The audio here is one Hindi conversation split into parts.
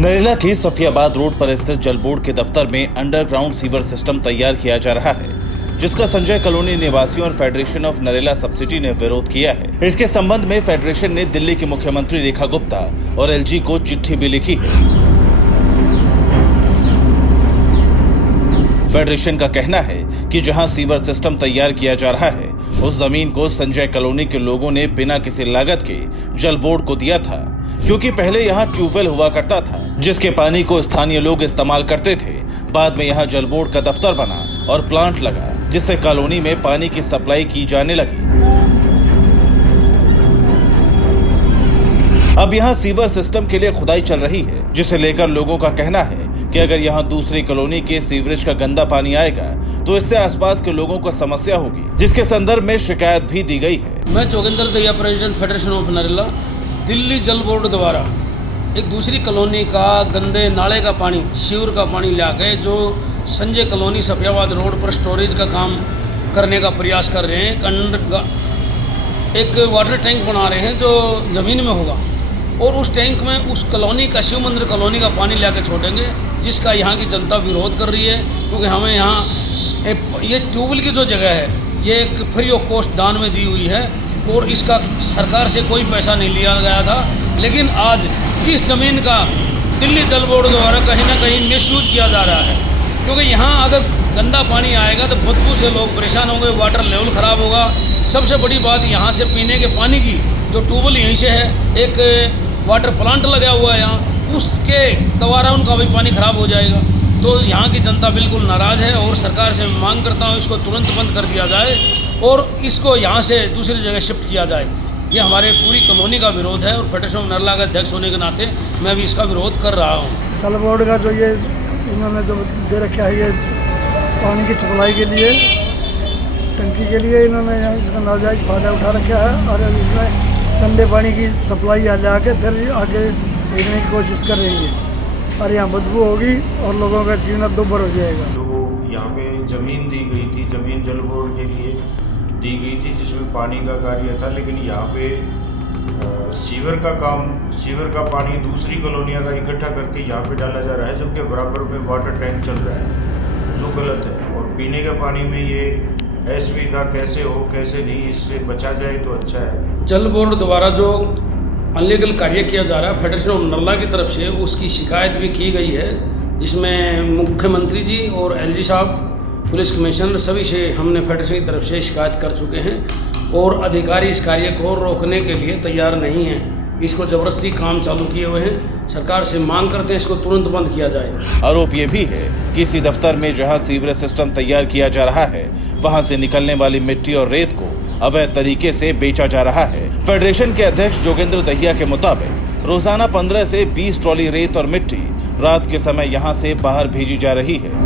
नरेला के सफियाबाद रोड पर स्थित जल बोर्ड के दफ्तर में अंडरग्राउंड सीवर सिस्टम तैयार किया जा रहा है, जिसका संजय कॉलोनी निवासियों और फेडरेशन ऑफ नरेला सब्सिडी ने विरोध किया है। इसके संबंध में फेडरेशन ने दिल्ली की मुख्यमंत्री रेखा गुप्ता और एलजी को चिट्ठी भी लिखी है। फेडरेशन का कहना है कि जहां सीवर सिस्टम तैयार किया जा रहा है, उस जमीन को संजय कॉलोनी के लोगों ने बिना किसी लागत के जल बोर्ड को दिया था, क्योंकि पहले यहाँ ट्यूबवेल हुआ करता था, जिसके पानी को स्थानीय लोग इस्तेमाल करते थे। बाद में यहाँ जल बोर्ड का दफ्तर बना और प्लांट लगा, जिससे कॉलोनी में पानी की सप्लाई की जाने लगी। अब यहाँ सीवर सिस्टम के लिए खुदाई चल रही है, जिसे लेकर लोगों का कहना है कि अगर यहाँ दूसरी कॉलोनी के सीवरेज का गंदा पानी आएगा तो इससे आसपास के लोगों को समस्या होगी, जिसके संदर्भ में शिकायत भी दी गई है। मैं Joginder Dahiya, president federation of Narela. Delhi जल बोर्ड द्वारा एक दूसरी कॉलोनी का गंदे नाले का पानी, सीवर का पानी लाके जो संजय कॉलोनी सफियाबाद रोड पर स्टोरेज का काम करने का प्रयास कर रहे हैं। एक वाटर टैंक बना रहे हैं जो ज़मीन में होगा, और उस टैंक में उस कॉलोनी का, शिव मंदिर कॉलोनी का पानी लाके छोड़ेंगे, जिसका यहाँ की जनता विरोध कर रही है। क्योंकि हमें यहाँ ये ट्यूबवेल की जो जगह है, ये एक फ्री ऑफ कॉस्ट दान में दी हुई है और इसका सरकार से कोई पैसा नहीं लिया गया था। लेकिन आज इस ज़मीन का दिल्ली जल बोर्ड द्वारा कहीं ना कहीं मिसयूज किया जा रहा है, क्योंकि यहाँ अगर गंदा पानी आएगा तो बदबू से लोग परेशान होंगे, वाटर लेवल ख़राब होगा। सबसे बड़ी बात, यहाँ से पीने के पानी की जो ट्यूबवेल यहीं से है, एक वाटर प्लांट लगा हुआ है यहाँ, उसके द्वारा उनका भी पानी ख़राब हो जाएगा। तो यहाँ की जनता बिल्कुल नाराज़ है और सरकार से मांग करता हूँ इसको तुरंत बंद कर दिया जाए और इसको यहाँ से दूसरी जगह शिफ्ट किया जाए। ये हमारे पूरी कॉलोनी का विरोध है और फेडरेशन ऑफ नरेला का अध्यक्ष होने के नाते मैं भी इसका विरोध कर रहा हूँ। जल बोर्ड का जो ये इन्होंने जो दे रखा है, ये पानी की सप्लाई के लिए, टंकी के लिए इन्होंने यहाँ इसका नाजायज फायदा उठा रखा है और इसमें गंदे पानी की सप्लाई आ जाके फिर आगे देखने की कोशिश कर रही है और यहाँ बदबू होगी और लोगों का जीवन दुर्भर हो जाएगा। जो यहाँ पे ज़मीन दी गई थी, ज़मीन जल बोर्ड के लिए दी गई थी, जिसमें पानी का कार्य था, लेकिन यहाँ पे सीवर का पानी दूसरी कॉलोनियाँ का इकट्ठा करके यहाँ पे डाला जा रहा है, जबकि बराबर में वाटर टैंक चल रहा है, जो गलत है। और पीने के पानी में ये असुविधा कैसे हो, कैसे नहीं, इससे बचा जाए तो अच्छा है। जल बोर्ड द्वारा जो अनलीगल कार्य किया जा रहा है फेडरेशन ऑफ नरेला की तरफ से, उसकी शिकायत भी की गई है, जिसमें मुख्यमंत्री जी और एलजी साहब, पुलिस कमिश्नर, सभी से हमने फेडरेशन की तरफ से शिकायत कर चुके हैं और अधिकारी इस कार्य को रोकने के लिए तैयार नहीं हैं। इसको जबरदस्ती काम चालू किए हुए हैं। सरकार से मांग करते हैं इसको तुरंत बंद किया जाए। आरोप ये भी है कि इसी दफ्तर में जहां सीवरेज सिस्टम तैयार किया जा रहा है, वहां से निकलने वाली मिट्टी और रेत को अवैध तरीके से बेचा जा रहा है। फेडरेशन के अध्यक्ष जोगिंदर दहिया के मुताबिक रोजाना 15 से 20 ट्रॉली रेत और मिट्टी रात के समय यहां से बाहर भेजी जा रही है।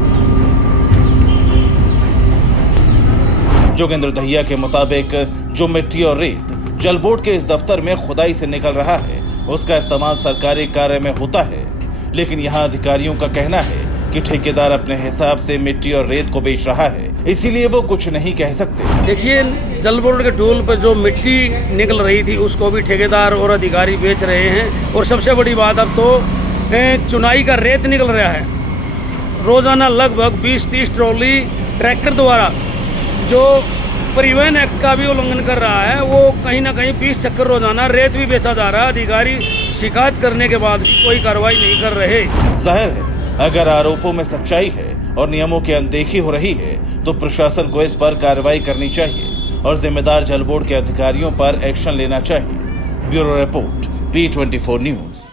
जोगिंदर दहिया के मुताबिक जो मिट्टी और रेत जल बोर्ड के इस दफ्तर में खुदाई से निकल रहा है, उसका इस्तेमाल सरकारी कार्य में होता है, लेकिन यहाँ अधिकारियों का कहना है कि ठेकेदार अपने हिसाब से मिट्टी और रेत को बेच रहा है, इसीलिए वो कुछ नहीं कह सकते। देखिए, जल बोर्ड के टूल पर जो मिट्टी निकल रही थी उसको भी ठेकेदार और अधिकारी बेच रहे हैं। और सबसे बड़ी बात, अब तो चुनाई का रेत निकल रहा है। रोजाना लगभग 20-30 ट्रॉली ट्रैक्टर द्वारा, जो परिवहन एक्ट का भी उल्लंघन कर रहा है, वो कहीं ना कहीं 20 चक्कर रोजाना रेत भी बेचा जा रहा है। अधिकारी शिकायत करने के बाद भी कोई कार्रवाई नहीं कर रहे। जाहिर है, अगर आरोपों में सच्चाई है और नियमों की अनदेखी हो रही है, तो प्रशासन को इस पर कार्रवाई करनी चाहिए और जिम्मेदार जल बोर्ड के अधिकारियों पर एक्शन लेना चाहिए। Bureau report, P24 news.